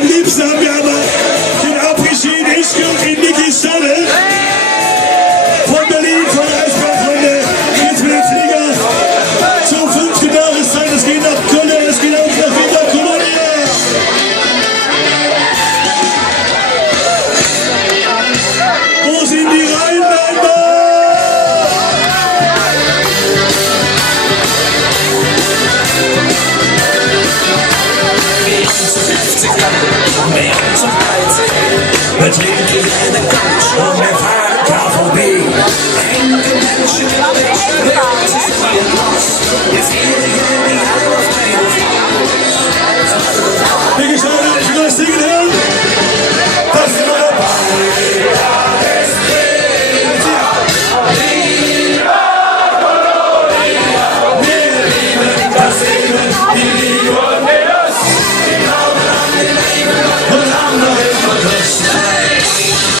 Am liebsten haben wir aber den Abgeschied Ischke in Niki Stadel von Berlin, von der Eisbahn-Runde. Jetzt mit dem Flieger zur 5. Jahreszeit. Es geht nach Köln, es geht auch nach Winterkolonie. Wo sind die Rheinländer? Mehr zum Mit linke eine Couch und wir fahren KVB. Enke Menschen, das ist mein Lost. Jetzt jede die Hand auf meine Frau. Wie gestaltet